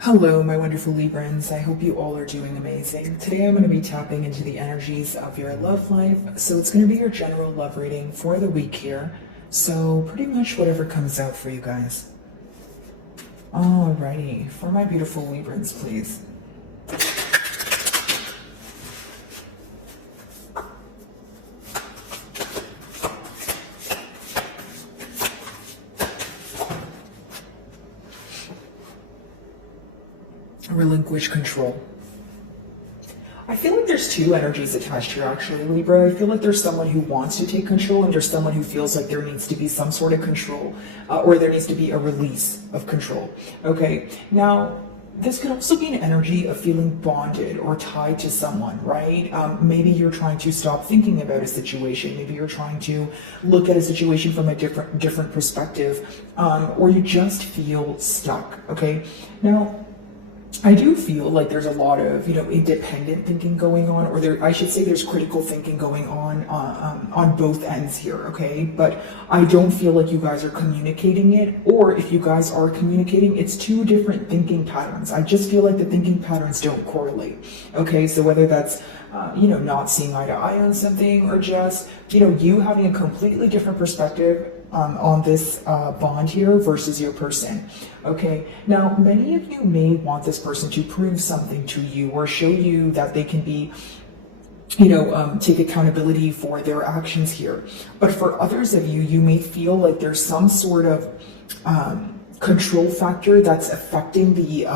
Hello, my wonderful Librans. I hope you all are doing amazing. Today I'm going to be tapping into the energies of your love life. So it's going to be your general love reading for the week here. So pretty much whatever comes out for you guys. Alrighty, for my beautiful Librans, please. Relinquish control. I feel like there's two energies attached here actually, Libra. I feel like there's someone who wants to take control and there's someone who feels like there needs to be some sort of control or there needs to be a release of control. Okay, now this could also be an energy of feeling bonded or tied to someone, right? Maybe you're trying to stop thinking about a situation. Maybe you're trying to look at a situation from a different perspective, or you just feel stuck, okay? Now, I do feel like there's a lot of, independent thinking going on, or I should say there's critical thinking going on both ends here, okay? But I don't feel like you guys are communicating it, or if you guys are communicating, it's two different thinking patterns. I just feel like the thinking patterns don't correlate, okay? So whether that's, not seeing eye to eye on something, or just, you having a completely different perspective on this bond here versus your person. Okay, now many of you may want this person to prove something to you or show you that they can be, take accountability for their actions here. But for others of you, you may feel like there's some sort of control factor that's affecting the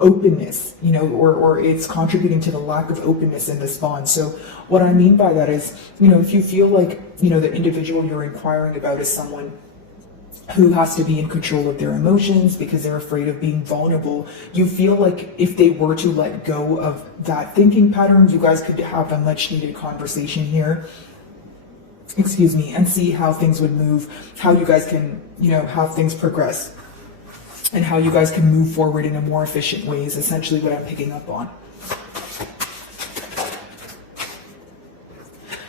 openness, or it's contributing to the lack of openness in this bond. So what I mean by that is, if you feel like, the individual you're inquiring about is someone who has to be in control of their emotions because they're afraid of being vulnerable, you feel like if they were to let go of that thinking pattern, you guys could have a much needed conversation here, and see how things would move, how you guys can, have things progress, and how you guys can move forward in a more efficient way is essentially what I'm picking up on.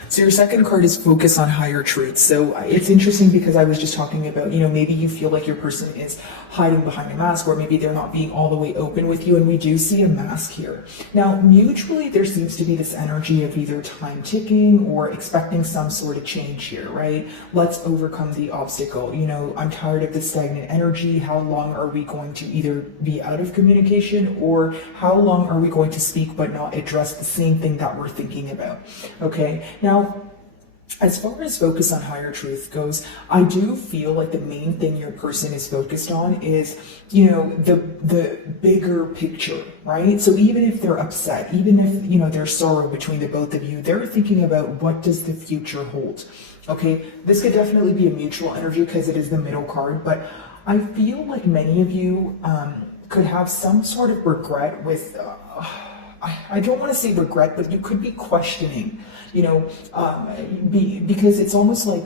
So your second card is focus on higher truths. So it's interesting because I was just talking about, maybe you feel like your person is hiding behind a mask, or maybe they're not being all the way open with you, and we do see a mask here. Now, mutually, there seems to be this energy of either time ticking or expecting some sort of change here, right? Let's overcome the obstacle. I'm tired of this stagnant energy. How long are we going to either be out of communication, or how long are we going to speak but not address the same thing that we're thinking about? Okay, now, as far as focus on higher truth goes, I do feel like the main thing your person is focused on is, the bigger picture, right? So even if they're upset, even if, there's sorrow between the both of you, they're thinking about what does the future hold, okay? This could definitely be a mutual energy because it is the middle card, but I feel like many of you could have some sort of regret with, I don't want to say regret, but you could be questioning, because it's almost like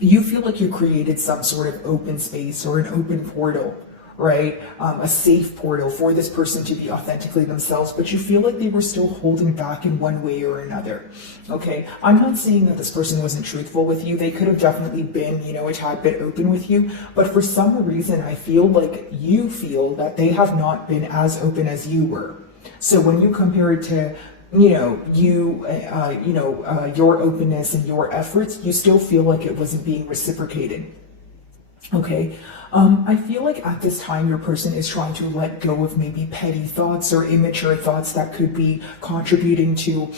you feel like you created some sort of open space or an open portal, right? A safe portal for this person to be authentically themselves, but you feel like they were still holding back in one way or another. Okay, I'm not saying that this person wasn't truthful with you. They could have definitely been, a tad bit open with you, but for some reason, I feel like you feel that they have not been as open as you were. So when you compare it to, your openness and your efforts, you still feel like it wasn't being reciprocated. Okay. I feel like at this time your person is trying to let go of maybe petty thoughts or immature thoughts that could be contributing to,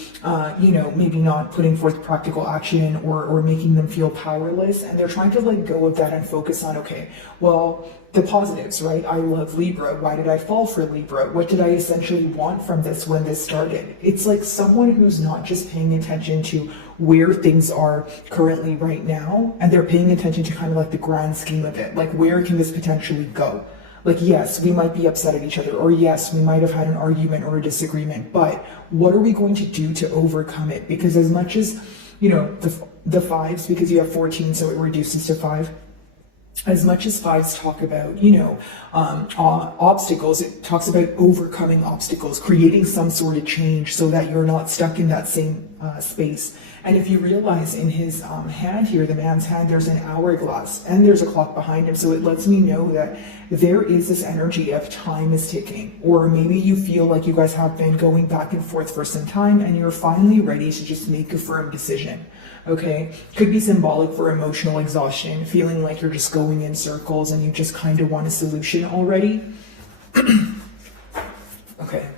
maybe not putting forth practical action or making them feel powerless. And they're trying to let go of that and focus on, okay, well, the positives, right? I love Libra. Why did I fall for Libra? What did I essentially want from this when this started? It's like someone who's not just paying attention to where things are currently right now, and they're paying attention to kind of like the grand scheme of it. Like, where can this potentially go? Like, yes, we might be upset at each other, or yes, we might have had an argument or a disagreement, but what are we going to do to overcome it? Because as much as, the fives, because you have 14, so it reduces to 5. As much as fives talk about, obstacles, it talks about overcoming obstacles, creating some sort of change so that you're not stuck in that same space. And if you realize in his hand here, the man's hand, there's an hourglass and there's a clock behind him. So it lets me know that there is this energy of time is ticking. Or maybe you feel like you guys have been going back and forth for some time and you're finally ready to just make a firm decision. Okay, could be symbolic for emotional exhaustion, feeling like you're just going in circles and you just kind of want a solution already. Okay.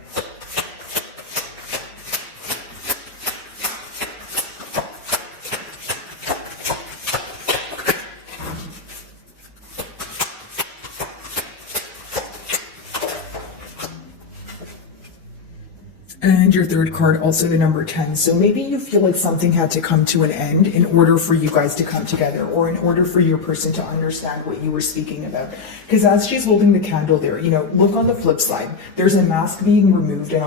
And your third card, also the number 10. So maybe you feel like something had to come to an end in order for you guys to come together, or in order for your person to understand what you were speaking about. Because as she's holding the candle there, you know, look on the flip side. There's a mask being removed, and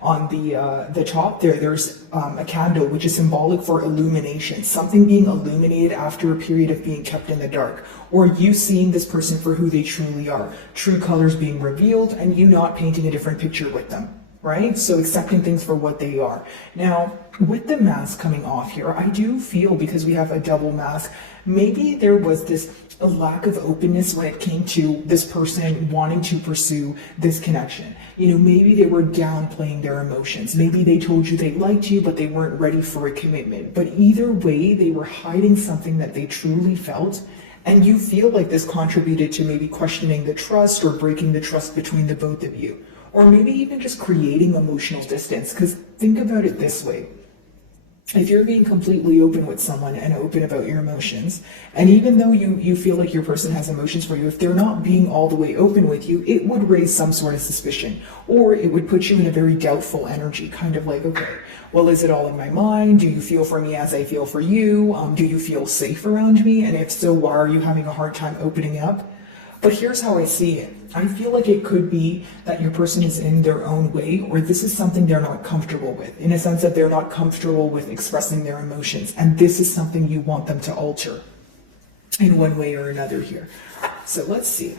on the top there's a candle, which is symbolic for illumination, something being illuminated after a period of being kept in the dark, or you seeing this person for who they truly are, true colors being revealed, and you not painting a different picture with them. Right? So accepting things for what they are. Now, with the mask coming off here, I do feel, because we have a double mask, maybe there was this a lack of openness when it came to this person wanting to pursue this connection. You know, maybe they were downplaying their emotions. Maybe they told you they liked you, but they weren't ready for a commitment. But either way, they were hiding something that they truly felt. And you feel like this contributed to maybe questioning the trust or breaking the trust between the both of you. Or maybe even just creating emotional distance. Because think about it this way. If you're being completely open with someone and open about your emotions, and even though you feel like your person has emotions for you, if they're not being all the way open with you, it would raise some sort of suspicion. Or it would put you in a very doubtful energy, kind of like, okay, well, is it all in my mind? Do you feel for me as I feel for you? Do you feel safe around me? And if so, why are you having a hard time opening up? But here's how I see it. I feel like it could be that your person is in their own way, or this is something they're not comfortable with, in a sense that they're not comfortable with expressing their emotions. And this is something you want them to alter in one way or another here. So let's see.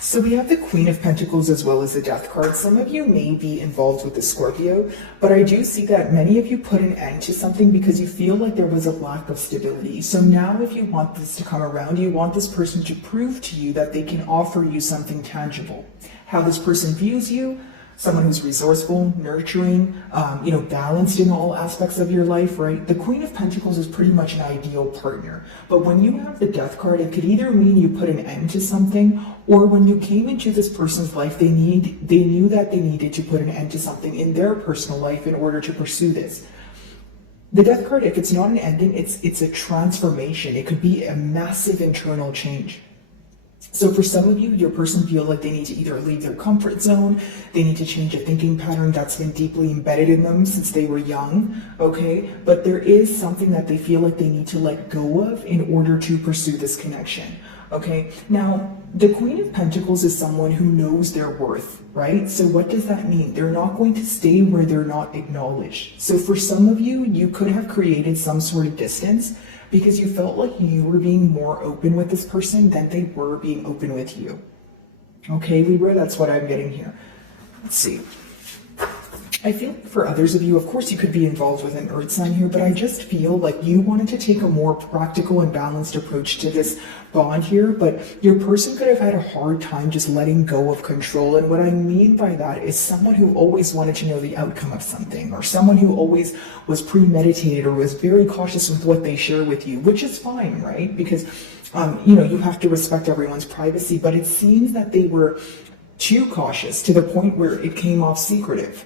So we have the Queen of Pentacles as well as the Death card. Some of you may be involved with the Scorpio, but I do see that many of you put an end to something because you feel like there was a lack of stability. So now if you want this to come around, you want this person to prove to you that they can offer you something tangible. How this person views you, someone who's resourceful, nurturing, balanced in all aspects of your life, right? The Queen of Pentacles is pretty much an ideal partner. But when you have the Death card, it could either mean you put an end to something, or when you came into this person's life, they knew that they needed to put an end to something in their personal life in order to pursue this. The Death card, if it's not an ending, it's a transformation. It could be a massive internal change. So for some of you, your person feels like they need to either leave their comfort zone, they need to change a thinking pattern that's been deeply embedded in them since they were young, okay? But there is something that they feel like they need to let go of in order to pursue this connection, okay? Now, the Queen of Pentacles is someone who knows their worth, right? So what does that mean? They're not going to stay where they're not acknowledged. So for some of you, you could have created some sort of distance because you felt like you were being more open with this person than they were being open with you. Okay, Libra, that's what I'm getting here. Let's see. I feel for others of you, of course, you could be involved with an earth sign here, but I just feel like you wanted to take a more practical and balanced approach to this bond here, but your person could have had a hard time just letting go of control. And what I mean by that is someone who always wanted to know the outcome of something, or someone who always was premeditated or was very cautious with what they share with you, which is fine, right? Because, you have to respect everyone's privacy, but it seems that they were too cautious to the point where it came off secretive.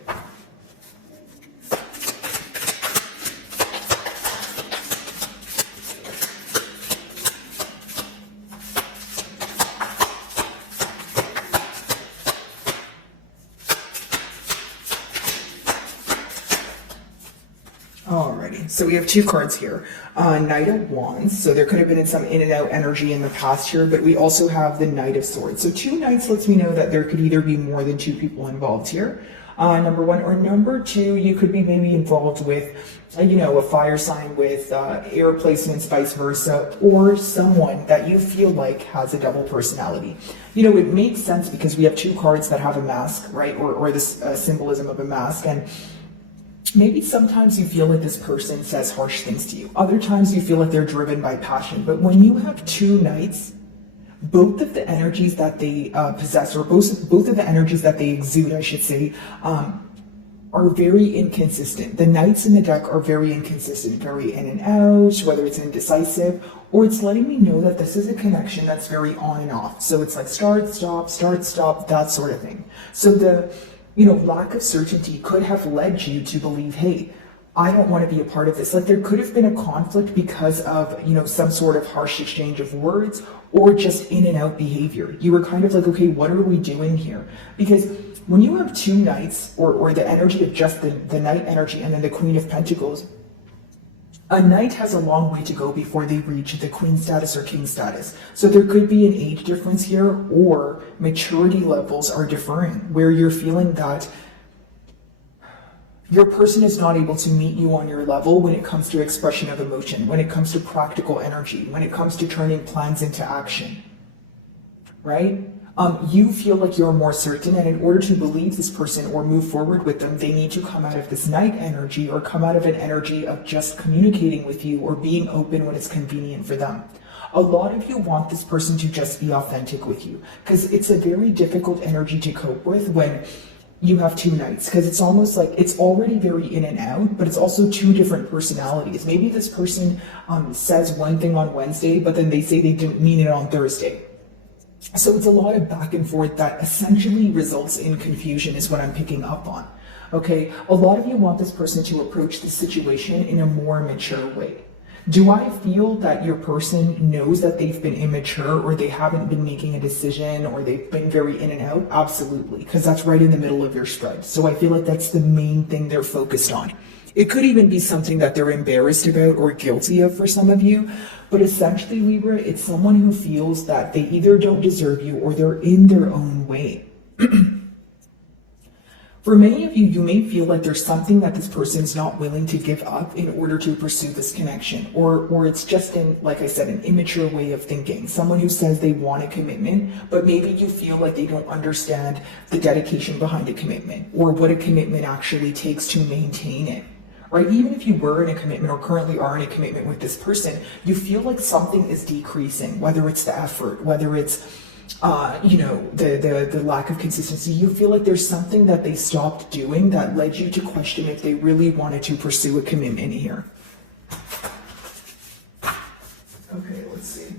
Alrighty, so we have two cards here. Knight of Wands, so there could have been some in and out energy in the past here, but we also have the Knight of Swords. So two Knights lets me know that there could either be more than two people involved here. Number one. Or number two, you could be maybe involved with, a fire sign with air placements, vice versa, or someone that you feel like has a double personality. It makes sense because we have two cards that have a mask, right? Or this symbolism of a mask. And maybe sometimes you feel like this person says harsh things to you. Other times you feel like they're driven by passion. But when you have two knights, both of the energies that they possess, or both of the energies that they exude, I should say, are very inconsistent. The knights in the deck are very inconsistent, very in and out, whether it's indecisive, or it's letting me know that this is a connection that's very on and off. So it's like start, stop, that sort of thing. So the lack of certainty could have led you to believe, hey, I don't want to be a part of this. Like there could have been a conflict because of, some sort of harsh exchange of words or just in and out behavior. You were kind of like, okay, what are we doing here? Because when you have two knights or the energy of just the knight energy and then the Queen of Pentacles, a knight has a long way to go before they reach the queen status or king status. So there could be an age difference here, or maturity levels are differing, where you're feeling that your person is not able to meet you on your level when it comes to expression of emotion, when it comes to practical energy, when it comes to turning plans into action, right? You feel like you're more certain, and in order to believe this person or move forward with them, they need to come out of this knight energy or come out of an energy of just communicating with you or being open when it's convenient for them. A lot of you want this person to just be authentic with you, because it's a very difficult energy to cope with when you have two knights, because it's almost like it's already very in and out, but it's also two different personalities. Maybe this person says one thing on Wednesday, but then they say they didn't mean it on Thursday. So it's a lot of back and forth that essentially results in confusion is what I'm picking up on. Okay, a lot of you want this person to approach the situation in a more mature way. Do I feel that your person knows that they've been immature or they haven't been making a decision or they've been very in and out? Absolutely, because that's right in the middle of your spread. So I feel like that's the main thing they're focused on. It could even be something that they're embarrassed about or guilty of for some of you. But essentially, Libra, it's someone who feels that they either don't deserve you or they're in their own way. For many of you, you may feel like there's something that this person's not willing to give up in order to pursue this connection. Or it's just in, like I said, an immature way of thinking. Someone who says they want a commitment, but maybe you feel like they don't understand the dedication behind a commitment or what a commitment actually takes to maintain it. Right? Even if you were in a commitment or currently are in a commitment with this person, you feel like something is decreasing, whether it's the effort, whether it's the lack of consistency. You feel like there's something that they stopped doing that led you to question if they really wanted to pursue a commitment here. Okay, let's see.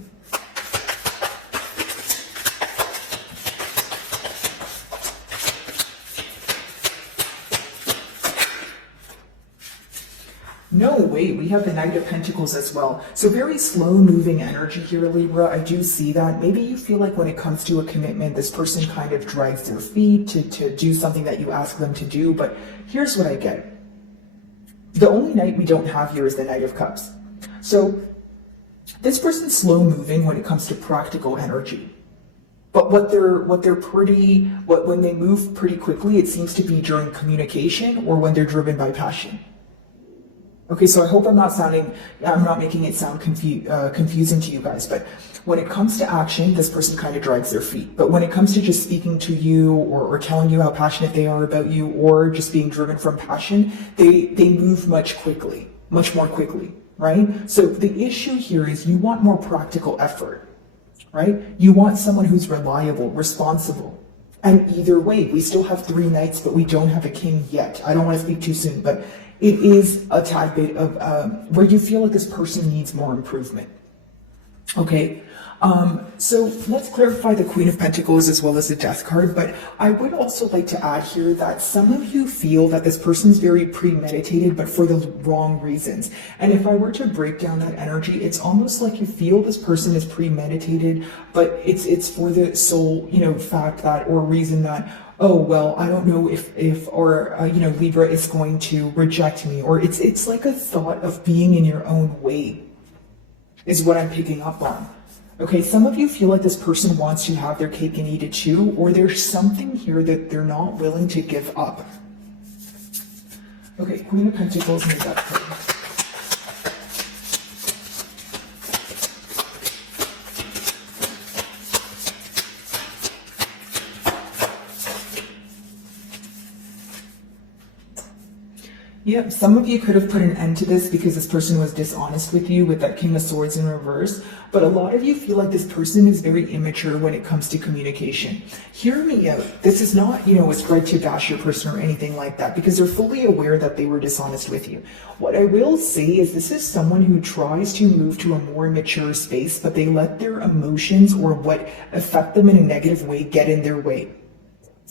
No, wait, we have the Knight of Pentacles as well. So very slow moving energy here, Libra. I do see that. Maybe you feel like when it comes to a commitment, this person kind of drags their feet to do something that you ask them to do. But here's what I get. The only Knight we don't have here is the Knight of Cups. So this person's slow moving when it comes to practical energy. But when they move pretty quickly, it seems to be during communication or when they're driven by passion. Okay, so I hope I'm not making it sound confusing to you guys, but when it comes to action, this person kind of drags their feet. But when it comes to just speaking to you or telling you how passionate they are about you or just being driven from passion, they move much more quickly, right? So the issue here is you want more practical effort, right? You want someone who's reliable, responsible. And either way, we still have 3 knights, but we don't have a king yet. I don't want to speak too soon, but it is a tad bit of where you feel like this person needs more improvement. Okay, so let's clarify the Queen of Pentacles as well as the Death card, but I would also like to add here that some of you feel that this person's very premeditated, but for the wrong reasons. And if I were to break down that energy, it's almost like you feel this person is premeditated, but it's for the sole, fact that, or reason that, oh, well, I don't know if Libra is going to reject me, or it's like a thought of being in your own way is what I'm picking up on. Okay, some of you feel like this person wants to have their cake and eat it too, or there's something here that they're not willing to give up. Okay, Queen of Pentacles and the Death card. Yep, some of you could have put an end to this because this person was dishonest with you with that King of Swords in reverse, but a lot of you feel like this person is very immature when it comes to communication. Hear me out. This is not, a spread to bash your person or anything like that, because they're fully aware that they were dishonest with you. What I will say is this is someone who tries to move to a more mature space, but they let their emotions or what affect them in a negative way get in their way.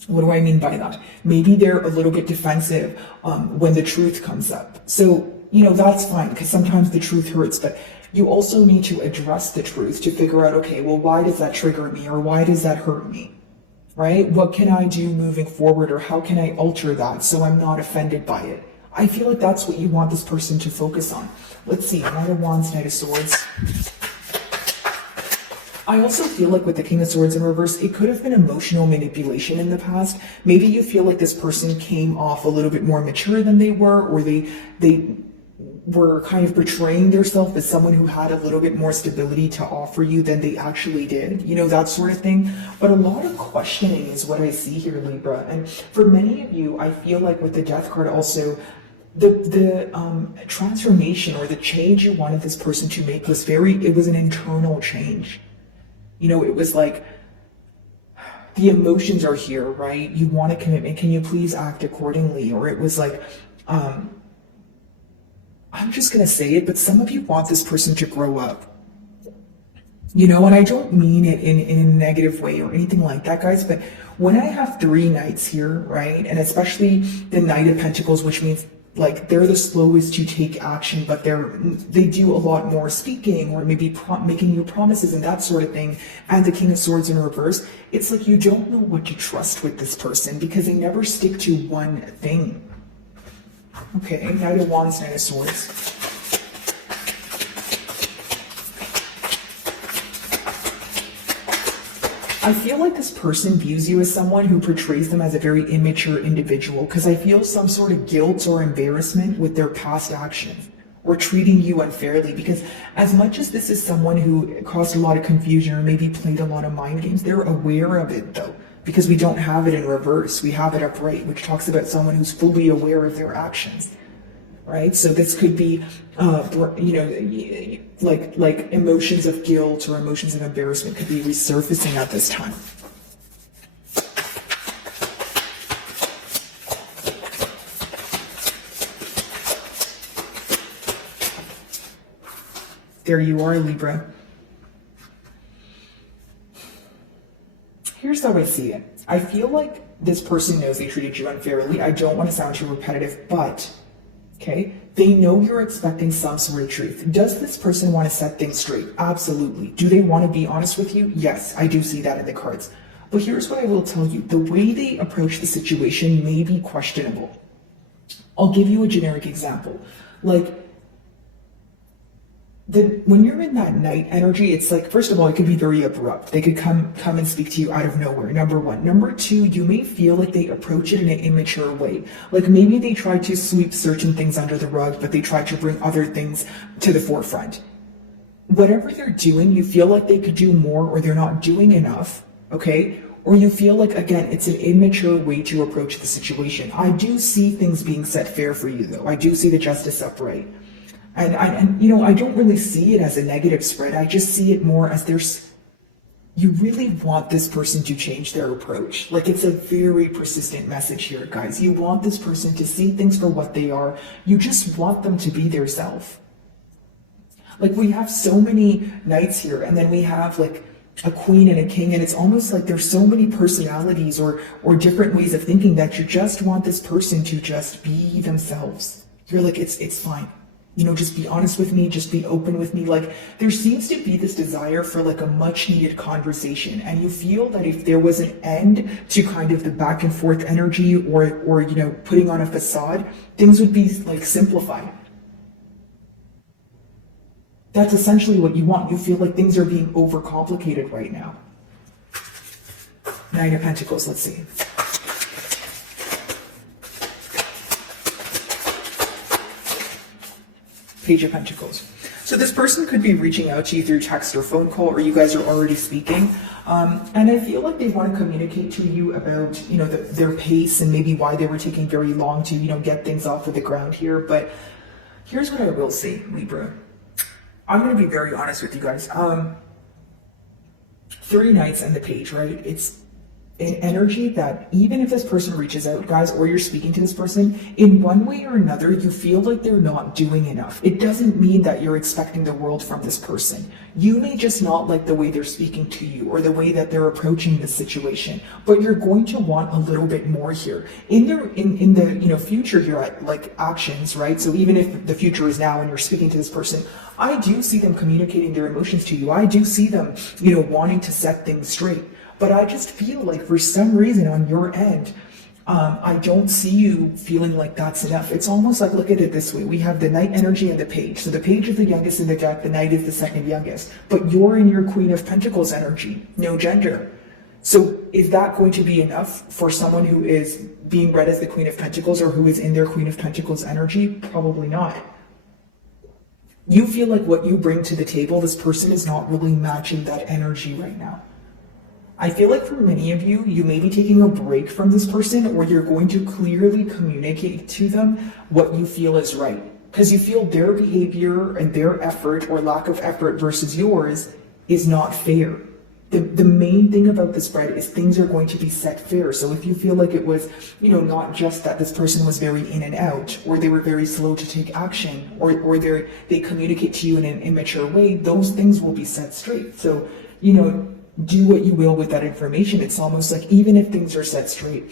What do I mean by that? Maybe they're a little bit defensive when the truth comes up. So, that's fine because sometimes the truth hurts, but you also need to address the truth to figure out, okay, well, why does that trigger me or why does that hurt me? Right? What can I do moving forward or how can I alter that so I'm not offended by it? I feel like that's what you want this person to focus on. Let's see, Knight of Wands, Knight of Swords. I also feel like with the King of Swords in reverse, it could have been emotional manipulation in the past. Maybe you feel like this person came off a little bit more mature than they were, or they were kind of portraying themselves as someone who had a little bit more stability to offer you than they actually did, that sort of thing. But a lot of questioning is what I see here, Libra. And for many of you, I feel like with the Death card also, the transformation or the change you wanted this person to make was it was an internal change. It was like the emotions are here, right? You want a commitment. Can you please act accordingly? Or it was like, I'm just going to say it, but some of you want this person to grow up. And I don't mean it in a negative way or anything like that, guys, but when I have 3 knights here, right? And especially the Knight of Pentacles, which means like they're the slowest to take action, but they do a lot more speaking or maybe making you promises and that sort of thing. And the King of Swords in reverse, it's like you don't know what to trust with this person because they never stick to one thing. Okay, Knight of Wands, Knight of Swords. I feel like this person views you as someone who portrays them as a very immature individual because I feel some sort of guilt or embarrassment with their past actions or treating you unfairly, because as much as this is someone who caused a lot of confusion or maybe played a lot of mind games, they're aware of it though, because we don't have it in reverse. We have it upright, which talks about someone who's fully aware of their actions. Right? So this could be, like emotions of guilt or emotions of embarrassment could be resurfacing at this time. There you are, Libra. Here's how I see it. I feel like this person knows they treated you unfairly. I don't want to sound too repetitive, but okay, they know you're expecting some sort of truth. Does this person want to set things straight? Absolutely. Do they want to be honest with you? Yes, I do see that in the cards. But here's what I will tell you. The way they approach the situation may be questionable. I'll give you a generic example. Like, when you're in that Knight energy, it's like, first of all, it could be very abrupt. They could come and speak to you out of nowhere, number one. Number two, you may feel like they approach it in an immature way. Like maybe they try to sweep certain things under the rug, but they try to bring other things to the forefront. Whatever they're doing, you feel like they could do more or they're not doing enough, okay? Or you feel like, again, it's an immature way to approach the situation. I do see things being set fair for you, though. I do see the justice upright. And I don't really see it as a negative spread. I just see it more as you really want this person to change their approach. Like it's a very persistent message here, guys. You want this person to see things for what they are. You just want them to be their self. Like we have so many knights here, and then we have like a queen and a king, and it's almost like there's so many personalities or different ways of thinking that you just want this person to just be themselves. You're like, it's fine. Just be honest with me, just be open with me. Like there seems to be this desire for like a much needed conversation. And you feel that if there was an end to kind of the back and forth energy or putting on a facade, things would be like simplified. That's essentially what you want. You feel like things are being overcomplicated right now. Nine of Pentacles, let's see. Page of Pentacles. So this person could be reaching out to you through text or phone call, or you guys are already speaking. And I feel like they want to communicate to you about, their pace and maybe why they were taking very long to, get things off of the ground here. But here's what I will say, Libra. I'm going to be very honest with you guys. 3 Knights and the Page, right? It's an energy that even if this person reaches out, guys, or you're speaking to this person, in one way or another, you feel like they're not doing enough. It doesn't mean that you're expecting the world from this person. You may just not like the way they're speaking to you or the way that they're approaching the situation, but you're going to want a little bit more here. In the future here, like actions, right? So even if the future is now and you're speaking to this person, I do see them communicating their emotions to you. I do see them, wanting to set things straight. But I just feel like for some reason on your end, I don't see you feeling like that's enough. It's almost like, look at it this way. We have the Knight energy and the Page. So the Page is the youngest in the deck. The Knight is the second youngest. But you're in your Queen of Pentacles energy. No gender. So is that going to be enough for someone who is being read as the Queen of Pentacles or who is in their Queen of Pentacles energy? Probably not. You feel like what you bring to the table, this person is not really matching that energy right now. I feel like for many of you, you may be taking a break from this person, or you're going to clearly communicate to them what you feel is right. Because you feel their behavior and their effort or lack of effort versus yours is not fair. The main thing about this spread is things are going to be set fair. So if you feel like it was, not just that this person was very in and out, or they were very slow to take action, or they communicate to you in an immature way, those things will be set straight. So, do what you will with that information. It's almost like even if things are set straight,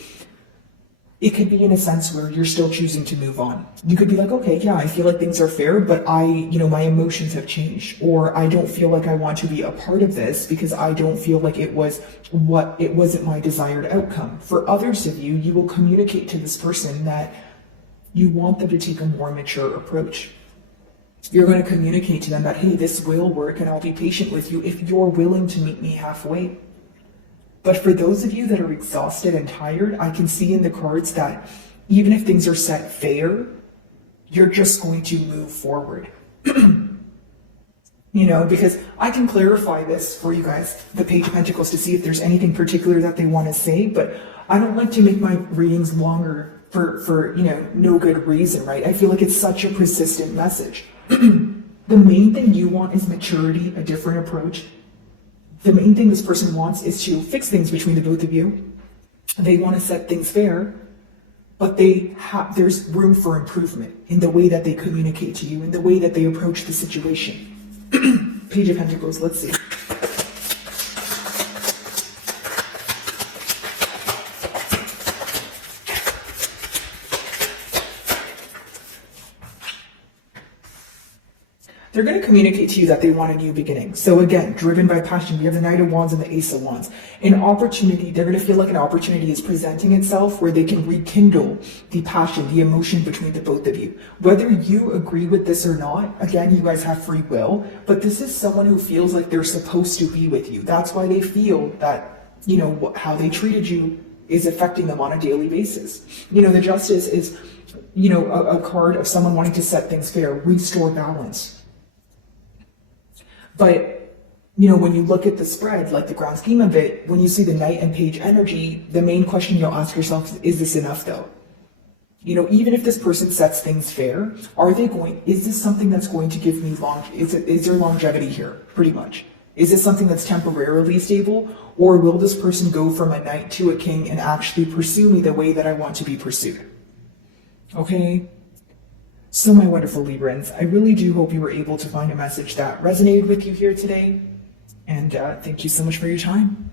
it could be in a sense where you're still choosing to move on. You could be like, okay, yeah, I feel like things are fair, but my emotions have changed, or I don't feel like I want to be a part of this because I don't feel like it wasn't my desired outcome. For others of you, you will communicate to this person that you want them to take a more mature approach. You're going to communicate to them that, hey, this will work and I'll be patient with you if you're willing to meet me halfway. But for those of you that are exhausted and tired, I can see in the cards that even if things are set fair, you're just going to move forward. Because I can clarify this for you guys, the Page of Pentacles, to see if there's anything particular that they want to say, but I don't like to make my readings longer for no good reason, right? I feel like it's such a persistent message. The main thing you want is maturity, a different approach. The main thing this person wants is to fix things between the both of you. They want to set things fair, but there's room for improvement in the way that they communicate to you, in the way that they approach the situation. Page of Pentacles, let's see. They're going to communicate to you that they want a new beginning. So again, driven by passion, we have the Knight of Wands and the Ace of Wands. An opportunity, they're going to feel like an opportunity is presenting itself where they can rekindle the passion, the emotion between the both of you. Whether you agree with this or not, again, you guys have free will, but this is someone who feels like they're supposed to be with you. That's why they feel that, how they treated you is affecting them on a daily basis. The Justice is, a card of someone wanting to set things fair, restore balance. But, when you look at the spread, like the grand scheme of it, when you see the Knight and Page energy, the main question you'll ask yourself is this enough though? Even if this person sets things fair, is this something that's going to give me is there longevity here, pretty much? Is this something that's temporarily stable? Or will this person go from a Knight to a King and actually pursue me the way that I want to be pursued? Okay? So my wonderful Librans, I really do hope you were able to find a message that resonated with you here today. And thank you so much for your time.